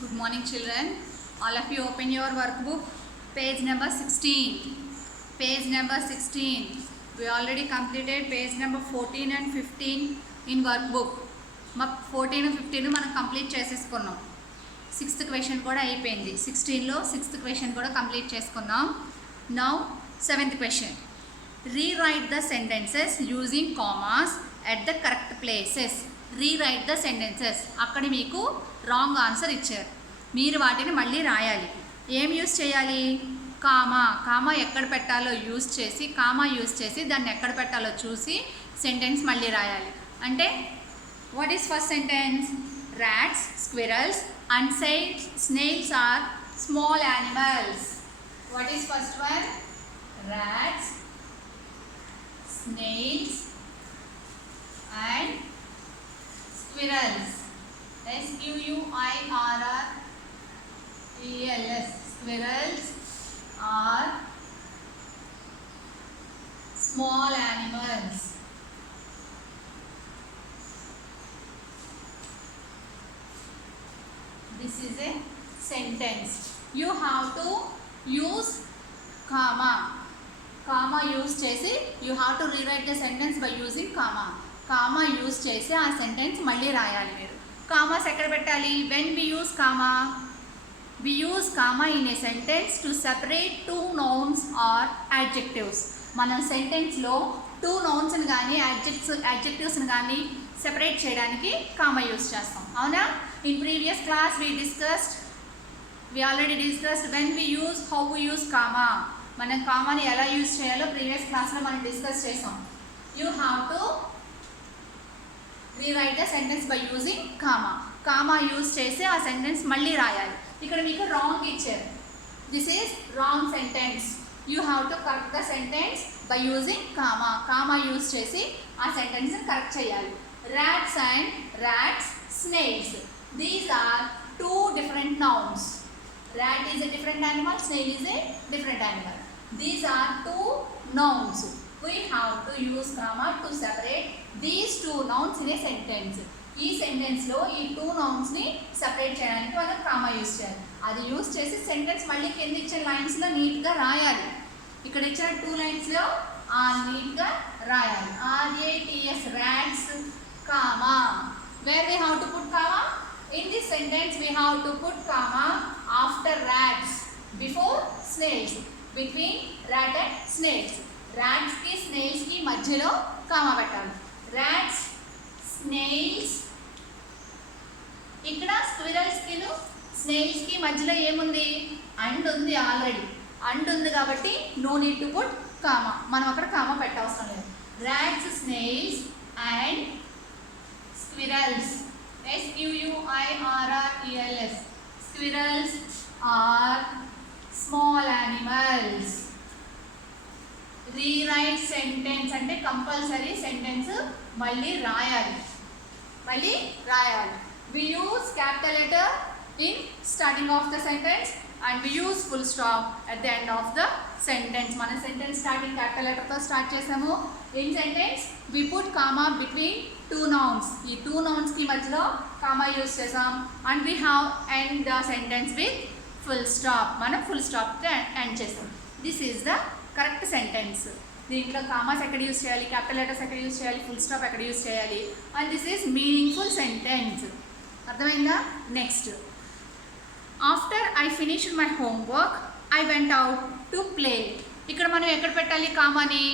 Good morning, children. All of you open your workbook, page number 16. Page number 16. We already completed page number 14 and 15 in workbook. 14 and 15 మనం కంప్లీట్ చేసేసుకున్నాం. 6th question కూడా అయిపోయింది. 16లో 6th question కూడా కంప్లీట్ చేసుకున్నాం. Now 7th question. Rewrite the sentences using commas at the correct places. Rewrite the sentences. అక్కడ మీకు wrong answer ఇచ్చారు, మీరు వాటిని మళ్ళీ రాయాలి. ఏం యూస్ చేయాలి? కామా ఎక్కడ పెట్టాలో యూస్ చేసి దాన్ని ఎక్కడ పెట్టాలో చూసి సెంటెన్స్ మళ్ళీ రాయాలి. అంటే what is first sentence? Rats, squirrels and snails are small animals. What is first one? Rats, snails and squirrels. S-Q-U-I-R-R-E-L-S. Squirrels are small animals. This is a sentence. You have to use comma use చేసి you have to rewrite the sentence by using comma use చేసి ఆ sentence మళ్ళీ రాయాలి. మీరు commas ఎక్కడ పెట్టాలి? When we use comma in a sentence to separate two nouns or adjectives. మనం సెంటెన్స్లో టూ నౌన్స్ని కానీ యాడ్జెక్టివ్స్ని కానీ సెపరేట్ చేయడానికి కామా యూస్ చేస్తాం. అవునా? In previous class we already discussed when we use, how we use comma. మనం కామాని ఎలా యూజ్ చేయాలో ప్రీవియస్ క్లాస్లో మనం డిస్కస్ చేసాం. You have to rewrite the sentence by using comma use చేసి ఆ సెంటెన్స్ మళ్ళీ రాయాలి. ఇక్కడ మీకు రాంగ్ ఇచ్చారు. This is wrong sentence. You have to correct the sentence by using comma use చేసి ఆ సెంటెన్స్ని కరెక్ట్ చేయాలి. Rats, snails, these are two different nouns. Rat is a different animal, snail is a different animal. These are two nouns. We have to use comma to separate these two nouns in a sentence. ఈ సెంటెన్స్లో ఈ టూ నౌన్స్ని సెపరేట్ చేయడానికి మనం comma use చేయాలి. అది యూజ్ చేసి సెంటెన్స్ మళ్ళీ కింద ఇచ్చిన లైన్స్లో నీట్గా రాయాలి. ఇక్కడ ఇచ్చిన టూ లైన్స్లో నీట్గా రాయాలి. RATS, rats, comma. Where we have to put comma? In this sentence we have to put comma after rats, before snails, between rat and snails. Rats ki snails ki మధ్యలో కామా పెట్టాలి. Rats, snails. ఇక్కడ squirrels కి snails కి మధ్యలో ఏముంది? And ఉంది. Already and ఉంది కాబట్టి no need to put comma. మనం అక్కడ కామా పెట్టవసరం లేదు. Rats, snails and squirrels. S-Q-U-I-R-R-E-L-S. Squirrels are small animals. Rewrite sentence అంటే కంపల్సరీ సెంటెన్స్ మళ్ళీ రాయాలి. We use capital letter in starting of the sentence and we use full stop at the end of the sentence. మన sentence starting capital లెటర్తో start చేసాము. In sentence we put comma between two nouns. ఈ two నౌన్స్కి మధ్యలో comma use చేసాం. And we have end the sentence with full stop. మనం full స్టాప్తో end చేసాం. This is the correct sentence. దీంట్లో కామాస్ ఎక్కడ యూజ్ చేయాలి, క్యాపిటల్ లెటర్స్ ఎక్కడ యూజ్ చేయాలి, ఫుల్ స్టాప్ ఎక్కడ యూజ్ చేయాలి, and this is meaningful sentence. అర్థమైందా? Next, after I finished my homework I went out to play. ఇక్కడ మనం ఎక్కడ పెట్టాలి కామాని?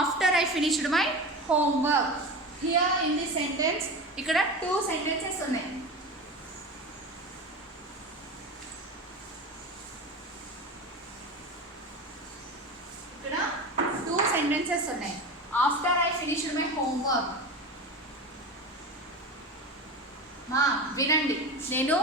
After I finished my homework. Here in this sentence ఇక్కడ టూ సెంటెన్సెస్ ఉన్నాయి. ఇక్కడ టూ సెంటెన్సెస్ ఉన్నాయి. After I finished my homework. వినండి, నేను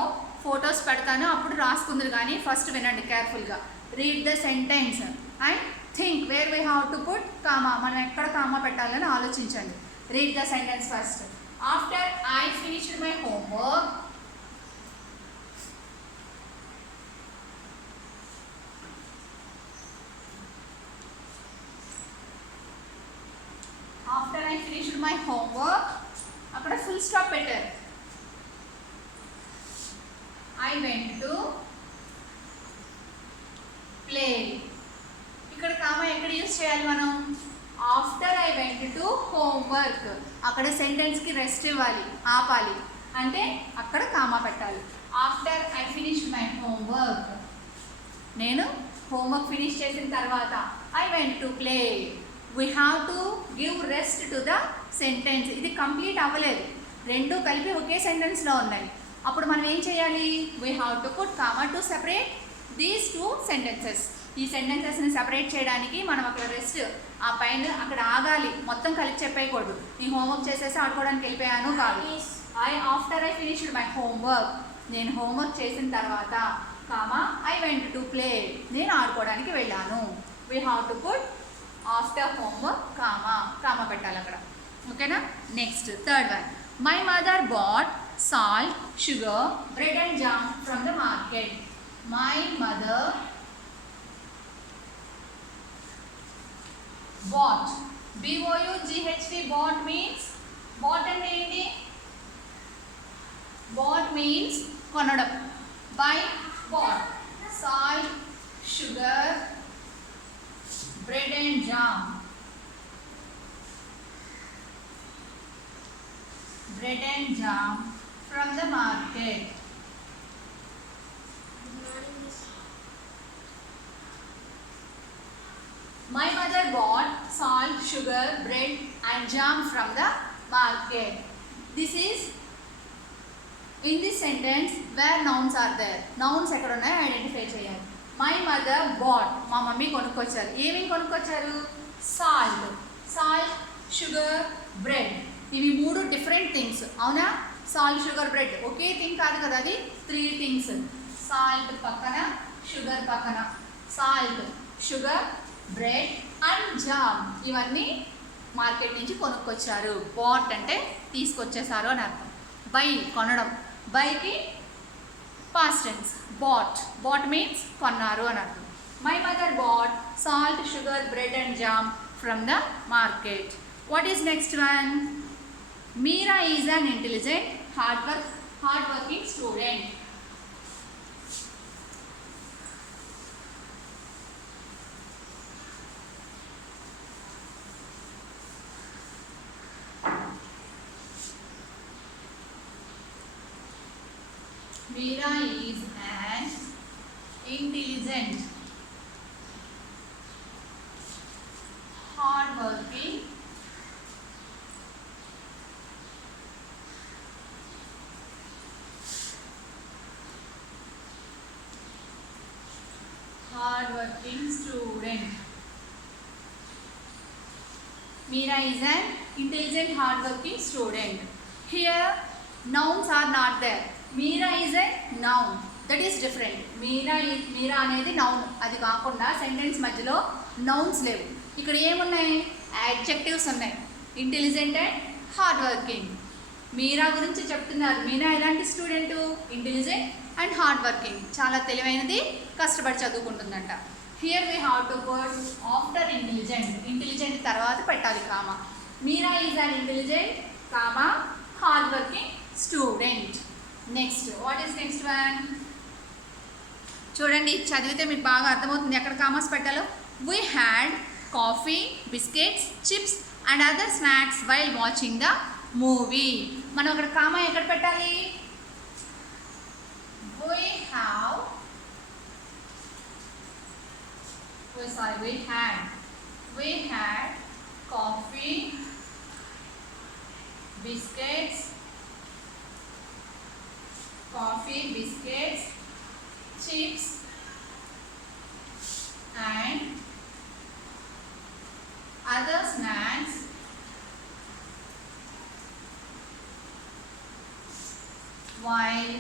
ఫొటోస్ పెడతాను, అప్పుడు రాసుకుందరు కానీ ఫస్ట్ వినండి కేర్ఫుల్గా. Read the sentence and think where we have to put comma. మనం ఎక్కడ కామా పెట్టాలని ఆలోచించండి. Read the sentence first. After I finished my homework, అక్కడ full stop పెట్టారు. I అక్కడ సెంటెన్స్కి రెస్ట్ ఇవ్వాలి, ఆపాలి, అంటే అక్కడ కామా పెట్టాలి. After I finish my homework, నేను హోంవర్క్ ఫినిష్ చేసిన తర్వాత I went to play. We have to give rest to the sentence. ఇది కంప్లీట్ అవ్వలేదు, రెండు కలిపి ఒకే సెంటెన్స్లో ఉన్నాయి. అప్పుడు మనం ఏం చేయాలి? We have to put comma to separate these two sentences. ఈ సెంటెన్సెస్ని సెపరేట్ చేయడానికి మనం అక్కడ రెస్ట్, ఆ పైన అక్కడ ఆగాలి, మొత్తం కలిపి చెప్పేయకూడదు. నీ హోంవర్క్ చేసేసి ఆడుకోవడానికి వెళ్ళిపోయాను కాదు. After I finished my homework, నేను హోంవర్క్ చేసిన తర్వాత, comma I went to play, నేను ఆడుకోవడానికి వెళ్ళాను. We have to put after homework comma పెట్టాలి అక్కడ. ఓకేనా? Next third one. My mother bought salt, sugar, bread and jam from the market. My mother bought, BOUGHT, bought means, bought అంటే ఏంటి? bought means కొనడం. buy, bought, salt, sugar, bread and jam, bread and jam from the market. My mother bought salt, sugar, bread and jam from the market. This is in this sentence where nouns are there. Nouns ఎక్కడ ఉన్నాయో ఐడెంటిఫై చేయాలి. My mother bought, మా mummy కొనుక్కొచ్చారు. ఏమేమి కొనుక్కొచ్చారు? Salt, sugar, bread. ఇవి మూడు different things, అవునా? సాల్ట్, షుగర్, బ్రెడ్ ఒకే థింగ్ కాదు కదా, అది 3 థింగ్స్. సాల్ట్ పక్కన, షుగర్ పక్కన. Salt, sugar, bread and jam, ఇవన్నీ మార్కెట్ నుంచి కొనుక్కొచ్చారు. బాట్ అంటే తీసుకొచ్చేసారు అని అర్థం. బై కొనడం, బైకి పాస్ట్ టెన్స్ బాట్ మీన్స్ కొన్నారు అని అర్థం. My mother bought salt, sugar, bread and jam from the market. What is next one? Meera is an intelligent hard working student. Meera is an intelligent, hard-working student. Meera is an intelligent, hard-working student. Here, nouns are not there. Meera is a noun, that is different. Meera అనేది noun, అది కాకుండా సెంటెన్స్ మధ్యలో నౌన్స్ లేవు. ఇక్కడ ఏమున్నాయి? Adjectives ఉన్నాయి. Intelligent and hard working. Meera గురించి చెప్తున్నారు. మీరా ఎలాంటి student? Intelligent and hard working, చాలా తెలివైనది, కష్టపడి చదువుకుంటుందంట. Here we have to put after intelligent తర్వాత పెట్టాలి comma. Meera is an intelligent comma hard working student. Next, what is next one? చూడండి, చదివితే మీకు బాగా అర్థమవుతుంది ఎక్కడ కామర్స్ పెట్టాలో. We had coffee, biscuits, chips and other snacks while watching the movie. మనం అక్కడ కామా ఎక్కడ పెట్టాలి? we had coffee, biscuits, chips and other snacks while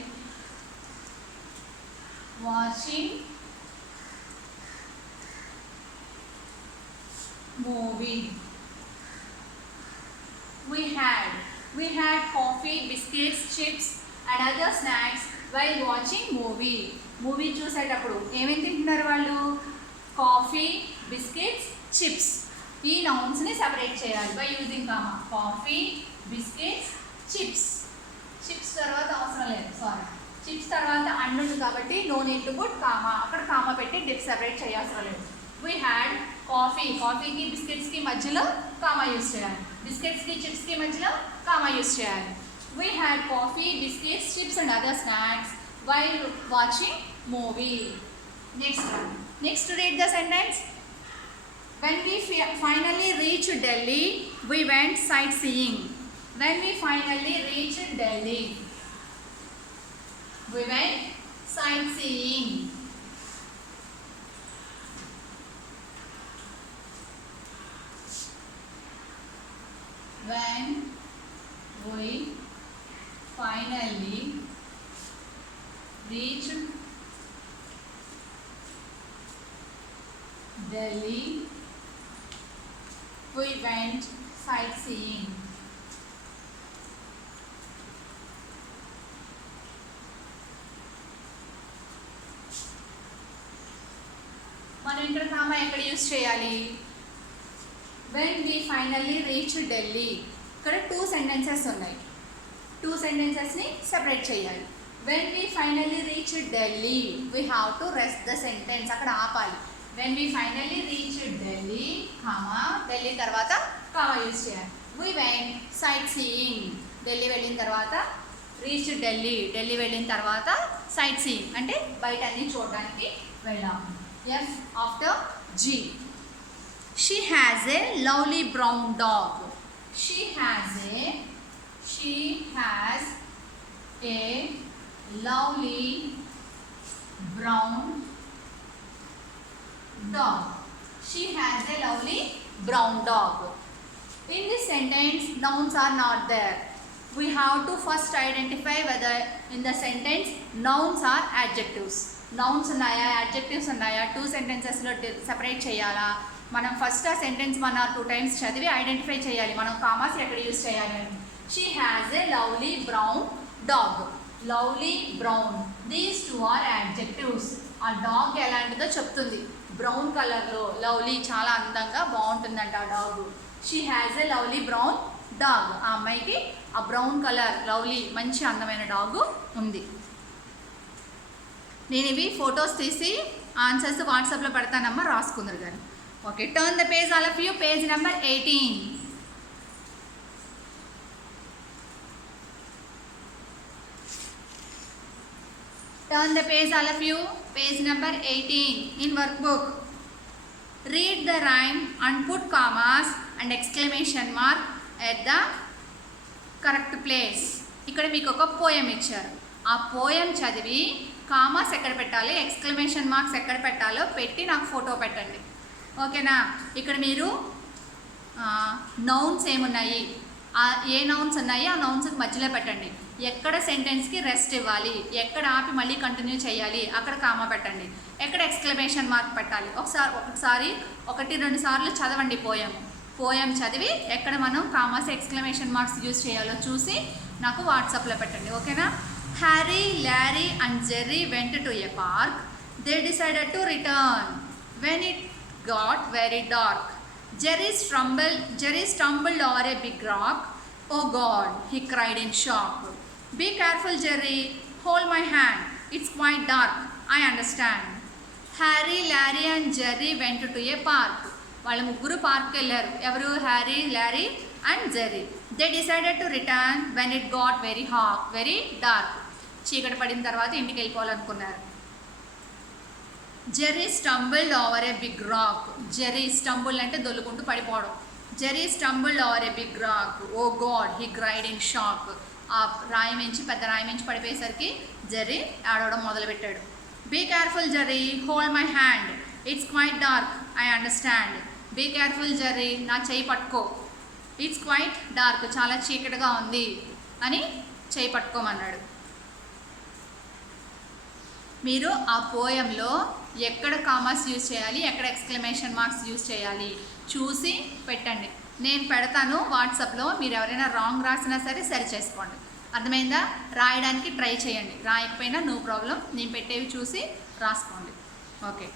watching movie. We had coffee, biscuits, chips and other snacks while watching movie. Movie చూసేటప్పుడు ఏమేమి తింటున్నారు వాళ్ళు? Coffee, biscuits, chips. ఈ నౌన్స్ని సెపరేట్ చేయాలి by using comma. Coffee, biscuits, chips. Chips తర్వాత అవసరం లేదు, సారీ, చిప్స్ తర్వాత అండుంది కాబట్టి no need to put comma. అక్కడ కామా పెట్టి సెపరేట్ చేయాల్సిన లేదు. వీ హ్యాడ్ కాఫీకి బిస్కెట్స్కి మధ్యలో కామా యూజ్ చేయాలి. బిస్కెట్స్కి చిప్స్కి మధ్యలో కామా యూస్ చేయాలి. We had coffee, biscuits, chips and other snacks while watching movie. Next read the sentence. When we finally reached Delhi, we went sightseeing. When we finally reached Delhi, we went sightseeing. When we finally reached Delhi, we went sightseeing. మనం ఇక్కడ కామా ఎక్కడ use చేయాలి? When we finally reach Delhi. ఇక్కడ 2 sentences ఉన్నాయి. 2 సెంటెన్సెస్ని separate చేయాలి. When we finally reach Delhi, we have to rest the sentence. అక్కడ ఆపాలి. When we finally reach Delhi, comma, Delhi తర్వాత కామా యూస్ చేయాలి. We went sightseeing. Delhi వెళ్ళిన తర్వాత రీచ్ ఢిల్లీ, ఢిల్లీ వెళ్ళిన తర్వాత సైట్ సీయింగ్ అంటే బయట అన్ని చూడడానికి వెళ్ళాము. F after G. She has a lovely brown dog. She has a lovely brown dog. She has a lovely brown dog. In this sentence, nouns are not there. We have to first identify whether in the sentence nouns are adjectives. Nouns ఉన్నాయా, యాడ్జెక్టివ్స్ ఉన్నాయా, 2 సెంటెన్సెస్లో సెపరేట్ చేయాలా? మనం ఫస్ట్ ఆ సెంటెన్స్ 1 or 2 times చదివి ఐడెంటిఫై చేయాలి మనం కామాస్ ఎక్కడ యూస్ చేయాలి అని. She has a lovely brown dog. Lovely brown, these 2 are adjectives. ఆ డాగ్ ఎలాంటిదో చెప్తుంది. బ్రౌన్ కలర్లో లవ్లీ, చాలా అందంగా బాగుంటుందంట ఆ dog. She has a lovely brown dog. ఆ అమ్మాయికి ఆ బ్రౌన్ కలర్ లవ్లీ మంచి అందమైన డాగ్ ఉంది. నేను ఇవి ఫొటోస్ తీసి ఆన్సర్స్ వాట్సాప్లో పెడతానమ్మా, రాసుకుందరు కానీ. Okay, turn the page all of you. Page number 18. Turn the page all of you. Page number 18 in workbook. Read the rhyme and put commas and exclamation mark at the correct place. ఇక్కడ మీకు ఒక పోయం ఇచ్చారు. ఆ పోయం చదివి కామాస్ ఎక్కడ పెట్టాలి, exclamation marks ఎక్కడ పెట్టాలో పెట్టి నాకు ఫోటో పెట్టండి. ఓకేనా? ఇక్కడ మీరు నౌన్స్ ఏమున్నాయి, ఏ నౌన్స్ ఉన్నాయి ఆ నౌన్స్కి మధ్యలో పెట్టండి. ఎక్కడ సెంటెన్స్కి రెస్ట్ ఇవ్వాలి, ఎక్కడ ఆపి మళ్ళీ కంటిన్యూ చేయాలి అక్కడ కామా పెట్టండి. ఎక్కడ ఎక్స్క్లమేషన్ మార్క్ పెట్టాలి ఒకసారి 1-2 సార్లు చదవండి పోయం చదివి ఎక్కడ మనం కామాస్ ఎక్స్క్లమేషన్ మార్క్స్ యూజ్ చేయాలో చూసి నాకు వాట్సాప్లో పెట్టండి. ఓకేనా? Harry, Larry and Jerry went to a park. They decided to return. When it got very dark, Jerry stumbled over a big rock. Oh God, he cried in shock. Be careful, Jerry. Hold my hand. It's quite dark. I understand. Harry, Larry and Jerry went to a park. వాళ్ళ ముగ్గురు పార్క్కి వెళ్ళారు. ఎవరు? Harry, Larry and Jerry. They decided to return when it got very dark. చీకటి పడిన తర్వాత ఇంటికి వెళ్ళిపోవాలనుకున్నారు. Jerry stumbled over a big rock. Jerry stumble అంటే దొల్లుకుంటూ పడిపోవడం. Jerry stumbled over a big rock. Oh God, he cried in shock. ఆ పెద్ద రాయి మించి పడిపోయేసరికి జెర్రీ ఆడవడం మొదలుపెట్టాడు. Be careful Jerry, hold my hand. It's quite dark, I understand. Be careful Jerry, నా చెయ్యి పట్టుకో. ఇట్స్ క్వైట్ డార్క్, చాలా చీకటిగా ఉంది అని చెయ్యి పట్టుకోమన్నాడు. మీరు ఆ పోయంలో ఎక్కడ కామాస్ యూజ్ చేయాలి, ఎక్కడ ఎక్స్క్లమేషన్ మార్క్స్ యూజ్ చేయాలి చూసి పెట్టండి. నేను పెడతాను వాట్సాప్లో. మీరు ఎవరైనా రాంగ్ రాసినా సరే సరి చేసుకోండి. అర్థమైందా? రాయడానికి ట్రై చేయండి, రాయకపోయినా నో ప్రాబ్లం. నేను పెట్టేవి చూసి రాసుకోండి. ఓకే,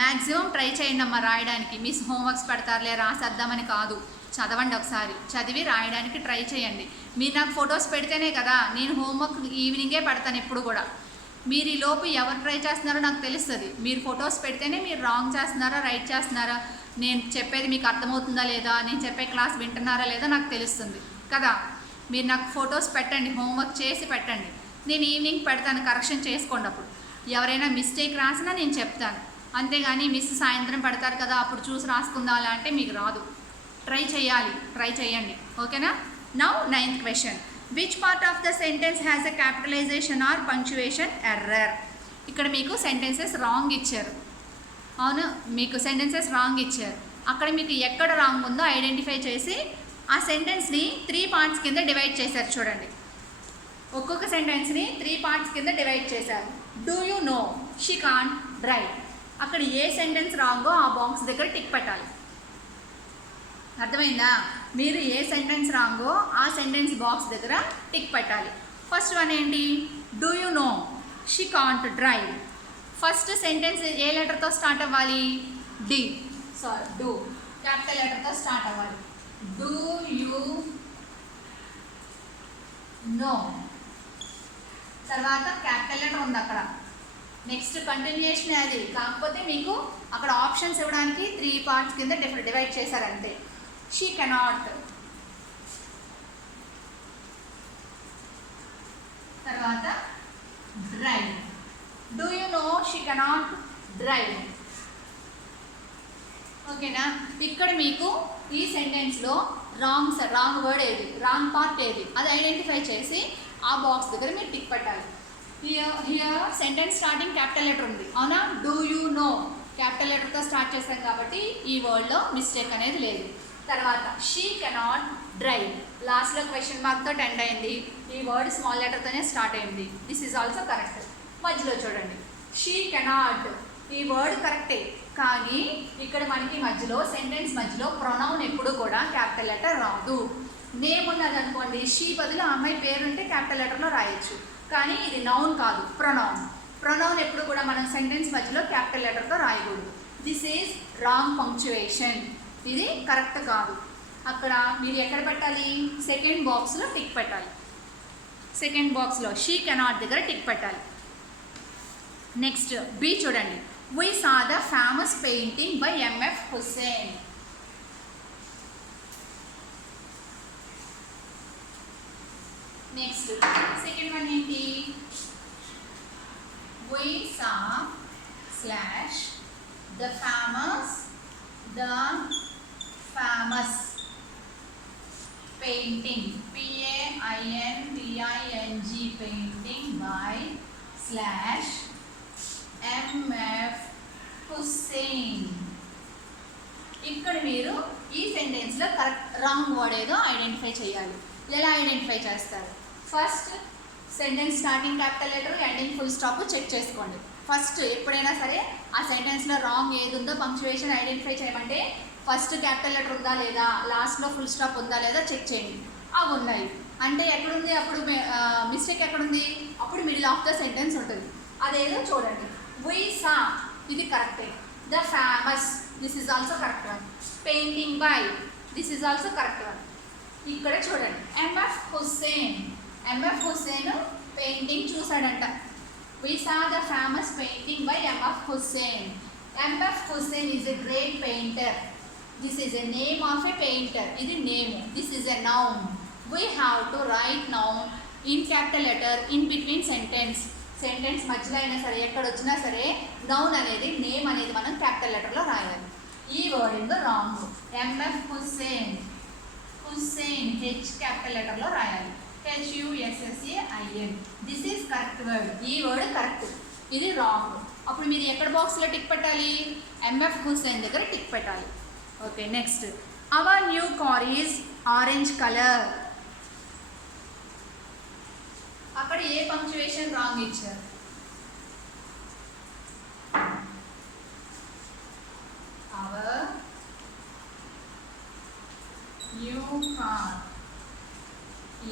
మ్యాక్సిమం ట్రై చేయండి అమ్మ రాయడానికి. మిస్ హోంవర్క్స్ పెడతారులే రాసేద్దామని కాదు, చదవండి. ఒకసారి చదివి రాయడానికి ట్రై చేయండి. మీరు నాకు ఫొటోస్ పెడితేనే కదా నేను హోంవర్క్ ఈవినింగే పెడతాను ఎప్పుడు కూడా. మీరు ఈ లోపు ఎవరు ట్రై చేస్తున్నారో నాకు తెలుస్తుంది. మీరు ఫొటోస్ పెడితేనే మీరు రాంగ్ చేస్తున్నారా రైట్ చేస్తున్నారా నేను చెప్పేది మీకు అర్థమవుతుందా లేదా, నేను చెప్పే క్లాస్ వింటున్నారా లేదా నాకు తెలుస్తుంది కదా. మీరు నాకు ఫొటోస్ పెట్టండి, హోంవర్క్ చేసి పెట్టండి, నేను ఈవినింగ్ పెడతాను, కరెక్షన్ చేసుకోండి. అప్పుడు ఎవరైనా మిస్టేక్ రాసినా నేను చెప్తాను, అంతేగాని మిస్ సాయంత్రం పెడతారు కదా అప్పుడు చూసి రాసుకుందాం అంటే మీకు రాదు. ట్రై చేయండి, ఓకేనా. Now 9th question, which part of the sentence has a capitalisation or punctuation error. ఇక్కడ మీకు సెంటెన్సెస్ రాంగ్ ఇచ్చారు, అవును, మీకు సెంటెన్సెస్ రాంగ్ ఇచ్చారు. అక్కడ మీకు ఎక్కడ రాంగ్ ఉందో ఐడెంటిఫై చేసి ఆ సెంటెన్స్ని 3 పార్ట్స్ కింద డివైడ్ చేశారు. చూడండి, ఒక్కొక్క సెంటెన్స్ని 3 పార్ట్స్ కింద డివైడ్ చేశారు. Do you know she can't drive. అక్కడ ఏ సెంటెన్స్ రాంగో ఆ బాక్స్ దగ్గర టిక్ పెట్టాలి. అర్థమైందా? మీరు ఏ సెంటెన్స్ రాంగో ఆ సెంటెన్స్ బాక్స్ దగ్గర టిక్ పెట్టాలి. ఫస్ట్ వన్ ఏంటి, do you know she can't drive. First sentence ఏ లెటర్తో స్టార్ట్ అవ్వాలి, డూ, క్యాపిటల్ లెటర్తో స్టార్ట్ అవ్వాలి. డూ యూ నో, తర్వాత క్యాపిటల్ లెటర్ ఉంది అక్కడ. నెక్స్ట్ కంటిన్యూషన్ అది, కాకపోతే మీకు అక్కడ ఆప్షన్స్ ఇవ్వడానికి 3 పార్ట్స్ కింద డివైడ్ చేశారంతే. షీ కెనాట్, తర్వాత drive. Do you know she cannot drive. ఓకేనా. ఇక్కడ మీకు ఈ సెంటెన్స్లో రాంగ్ వర్డ్ ఏది, రాంగ్ పార్ట్ ఏది, అది ఐడెంటిఫై చేసి ఆ బాక్స్ దగ్గర మీరు టిక్ పెట్టాలి. Here sentence starting capital letter ఉంది, అవునా. డూ యూ నో క్యాపిటల్ లెటర్తో స్టార్ట్ చేశాం కాబట్టి ఈ వర్డ్లో మిస్టేక్ అనేది లేదు. తర్వాత షీ కెనాట్ డ్రైవ్, లాస్ట్లో క్వశ్చన్ మార్క్తో ఎండ్ అయింది. ఈ వర్డ్ స్మాల్ లెటర్తోనే స్టార్ట్ అయింది. This is also correct. మధ్యలో చూడండి, షీ కెనాట్, ఈ వర్డ్ కరెక్టే, కానీ ఇక్కడ మనకి మధ్యలో సెంటెన్స్ మధ్యలో ప్రొనౌన్ ఎప్పుడు కూడా క్యాపిటల్ లెటర్ రాదు. నేమ్ ఉన్నది అనుకోండి, షీ బదులు ఆ అమ్మాయి పేరు ఉంటే క్యాపిటల్ లెటర్లో రాయొచ్చు, కానీ ఇది నౌన్ కాదు, ప్రొనౌన్ ఎప్పుడు కూడా మనం సెంటెన్స్ మధ్యలో క్యాపిటల్ లెటర్తో రాయకూడదు. దిస్ ఈజ్ రాంగ్ పంక్చువేషన్, ఇది కరెక్ట్ కాదు. అక్కడ మీరు ఎక్కడ పెట్టాలి, సెకండ్ బాక్స్లో టిక్ పెట్టాలి. సెకండ్ బాక్స్లో షీ కెనాట్ దగ్గర టిక్ పెట్టాలి. నెక్స్ట్ బి చూడండి, we saw the famous painting by M.F. Hussain. Next, second one ఏంటి, we saw slash the famous painting, P-A-I-N-T-I-N-G, painting by slash M.F. Hussain. ఇక్కడ మీరు ఈ సెంటెన్స్లో కరెక్ట్ రాంగ్ వర్డ్ ఏదో identify చేయాలి. ఎలా ఐడెంటిఫై చేస్తారు, first sentence starting capital letter, ending full stop check చేసుకోండి. ఫస్ట్ ఎప్పుడైనా సరే ఆ సెంటెన్స్లో రాంగ్ ఏది ఉందో పంక్చువేషన్ ఐడెంటిఫై చేయమంటే ఫస్ట్ క్యాపిటల్ లెటర్ ఉందా లేదా, లాస్ట్లో ఫుల్ స్టాప్ ఉందా లేదా చెక్ చేయండి. అవి ఉన్నాయి అంటే ఎక్కడుంది, అప్పుడు మిస్టేక్ ఎక్కడుంది, అప్పుడు మిడిల్ ఆఫ్ ద సెంటెన్స్ ఉంటుంది, అదేదో చూడండి. We saw, ఇది కరెక్టే. The famous, this is also correct one. Painting by, this is also correct one. ఇక్కడ చూడండి, M.F. Hussain పెయింటింగ్ చూసాడంట. We saw the famous painting by M.F. Hussain. M.F. Hussain is a great painter. This is a name of a painter. ఇది name. This is a noun. We have to write noun in capital letter in between sentence. Sentence మధ్యలో అయినా సరే ఎక్కడ వచ్చినా సరే నౌన్ అనేది, నేమ్ అనేది మనం క్యాపిటల్ లెటర్లో రాయాలి. ఈ wording wrong. M.F. Hussain H capital లెటర్లో రాయాలి, HUSSAIN. This is correct word, ఈ వర్డ్ కరెక్ట్, ఇది రాంగ్. అప్పుడు మీరు ఎక్కడ బాక్స్లో టిక్ పెట్టాలి, M.F. హుస్సేన్ దగ్గర టిక్ పెట్టాలి. Okay, next, our new car is orange colour. అక్కడ ఏ పంక్చువేషన్ రాంగ్ ఇచ్చారు, our new car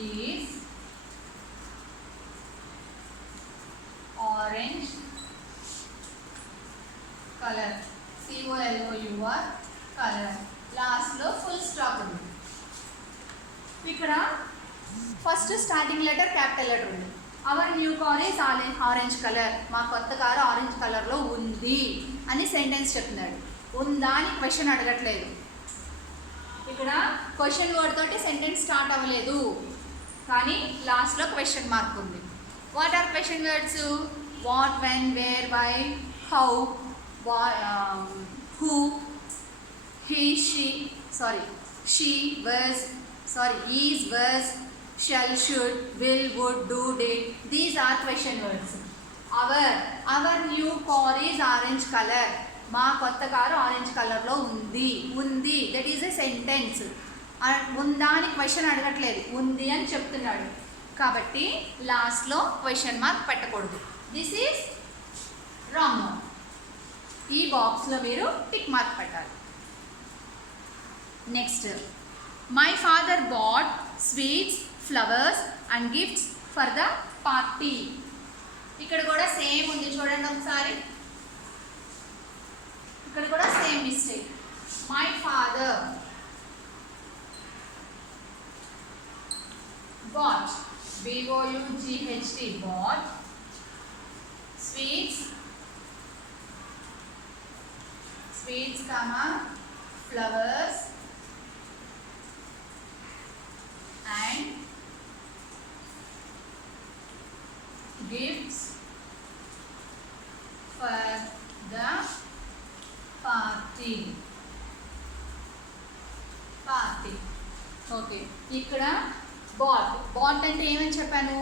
is orange colour, COLOUR colour, లాస్ట్లో ఫుల్ స్టాప్ ఉంది. ఇక్కడ first starting letter capital letter ఉంది. Our new car is orange colour, మా కొత్త car orange కలర్లో ఉంది అని సెంటెన్స్ చెప్తున్నాడు. ఉందా అని క్వశ్చన్ అడగట్లేదు. ఇక్కడ క్వశ్చన్ వర్డ్ తోటి సెంటెన్స్ స్టార్ట్ అవ్వలేదు, కానీ లాస్ట్లో క్వశ్చన్ మార్క్ ఉంది. What are question words? What, when, where, why, how, who, he, she, is, was, shall, should, will, would, do, did. These are question words. Our new car is orange color. మా కొత్త car orange కలర్లో ఉంది. That is a sentence. ఉందా అని question అడగట్లేదు, ఉంది అని చెప్తున్నాడు. కాబట్టి లాస్ట్లో క్వశ్చన్ మార్క్ పెట్టకూడదు. This is wrong. ఈ బాక్స్లో మీరు టిక్ మార్క్ పెట్టాలి. Next, my father bought sweets, flowers and gifts for the party. ఇక్కడ కూడా సేమ్ ఉంది, చూడండి ఒకసారి. ఇక్కడ కూడా same mistake. My father bought, BOUGHT, bought sweets, flowers and gifts for the party. Okay, ఇక్కడ బాట్ అంటే ఏమని చెప్పాను?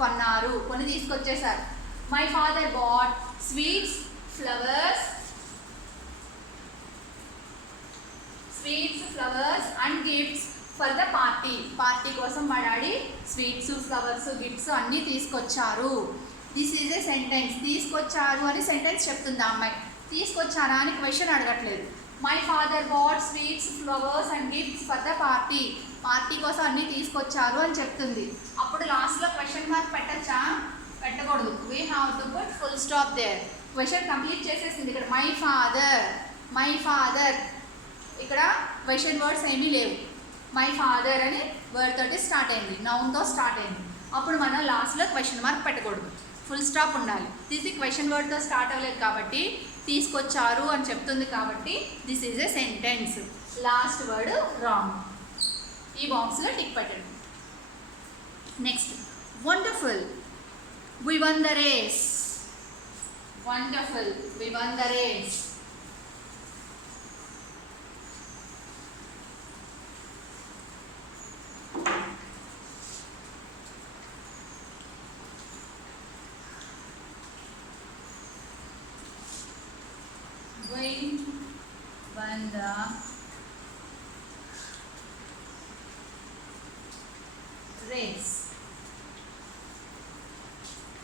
కొన్నారు, కొని తీసుకొచ్చేసారు. My father bought sweets, flowers and gifts for the party కోసం మా డాడీ స్వీట్స్, ఫ్లవర్స్, గిఫ్ట్స్ అన్నీ తీసుకొచ్చారు. This is a sentence. తీసుకొచ్చారు అని సెంటెన్స్ చెప్తుంది ఆ అమ్మాయి. తీసుకొచ్చారా అని క్వశ్చన్ అడగట్లేదు. My father bought sweets, flowers and gifts for the party కోసం అన్నీ తీసుకొచ్చారు అని చెప్తుంది. అప్పుడు లాస్ట్లో క్వశ్చన్ మార్క్ పెట్టచ్చా? పెట్టకూడదు. We have to put full stop there. Question complete చేసేసింది. ఇక్కడ మై ఫాదర్ ఇక్కడ క్వశ్చన్ వర్డ్స్ ఏమీ లేవు. మై ఫాదర్ అని వర్డ్ తోటి స్టార్ట్ అయింది, నౌన్తో స్టార్ట్ అయింది. అప్పుడు మనం లాస్ట్లో క్వశ్చన్ మార్క్ పెట్టకూడదు, ఫుల్ స్టాప్ ఉండాలి. దిస్ ఈ క్వశ్చన్ వర్డ్తో స్టార్ట్ అవ్వలేదు కాబట్టి, తీసుకొచ్చారు అని చెప్తుంది కాబట్టి this is a sentence. Last word wrong. ఈ బాక్స్లో టిక్ పెట్టండి. Next, wonderful, we won the race. Wonderful, we won the race. Won the race.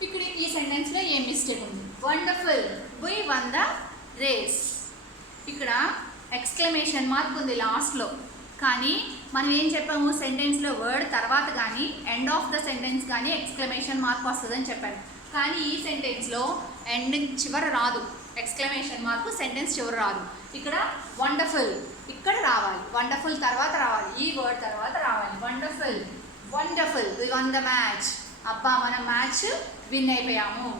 ఇక్కడ ఈ సెంటెన్స్లో ఏ మిస్టేక్ ఉంది? Wonderful, we won the race. ఇక్కడ ఎక్స్క్లమేషన్ మార్క్ ఉంది లాస్ట్లో. కానీ మనం ఏం చెప్పాము? సెంటెన్స్లో వర్డ్ తర్వాత కానీ ఎండ్ ఆఫ్ ద సెంటెన్స్ కానీ ఎక్స్క్లమేషన్ మార్క్ వస్తుందని చెప్పాను. కానీ ఈ సెంటెన్స్లో ఎండింగ్ చివర రాదు ఎక్స్క్లమేషన్ మార్క్, సెంటెన్స్ చివర రాదు. ఇక్కడ వండర్ఫుల్ ఇక్కడ రావాలి, వండర్ఫుల్ తర్వాత రావాలి, ఈ వర్డ్ తర్వాత రావాలి. Wonderful, we won the match. అబ్బా మనం మ్యాచ్ విన్ అయిపోయాము.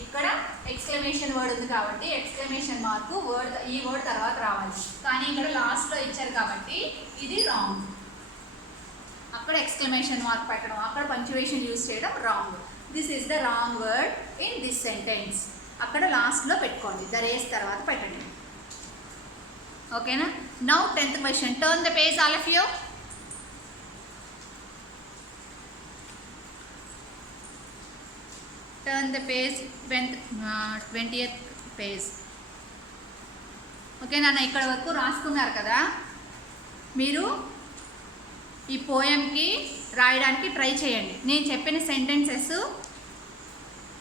ఇక్కడ ఎక్స్క్లమేషన్ వర్డ్ ఉంది కాబట్టి ఎక్స్క్లమేషన్ మార్కు ఈ వర్డ్ తర్వాత రావాలి. కానీ ఇక్కడ లాస్ట్లో ఇచ్చారు కాబట్టి ఇది రాంగ్. అక్కడ ఎక్స్క్లమేషన్ మార్క్ పెట్టడం, అక్కడ పంక్చువేషన్ యూజ్ చేయడం wrong. This is the wrong word in this sentence. అక్కడ లాస్ట్లో పెట్టుకోండి, ద రేస్ తర్వాత పెట్టండి. ఓకేనా? Now 10th question. Turn the page all of you. Turn the page 20th page. Okay నాన్న, ఇక్కడ వరకు రాసుకున్నారు కదా. మీరు ఈ పోయంకి రాయడానికి ట్రై చేయండి. నేను చెప్పిన సెంటెన్సెస్,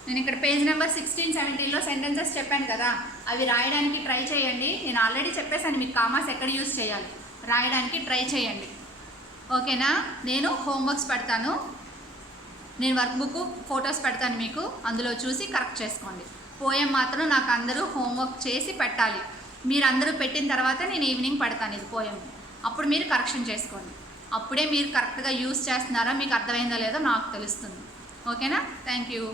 నేను ఇక్కడ పేజ్ నెంబర్ 16, 17లో సెంటెన్సెస్ చెప్పాను కదా, అవి రాయడానికి ట్రై చేయండి. నేను ఆల్రెడీ చెప్పేసాను మీకు కామాస్ ఎక్కడ యూజ్ చేయాలి, రాయడానికి ట్రై చేయండి. ఓకేనా? నేను హోంవర్క్స్ పెడతాను, నేను వర్క్ బుక్ ఫొటోస్ పెడతాను మీకు, అందులో చూసి కరెక్ట్ చేసుకోండి. పోయం మాత్రం నాకు అందరూ హోంవర్క్ చేసి పెట్టాలి. మీరు అందరూ పెట్టిన తర్వాత నేను ఈవినింగ్ పెడతాను ఇది పోయం, అప్పుడు మీరు కరెక్షన్ చేసుకోండి. అప్పుడే మీరు కరెక్ట్గా యూజ్ చేస్తున్నారా, మీకు అర్థమైందో లేదో నాకు తెలుస్తుంది. ఓకేనా? Thank you.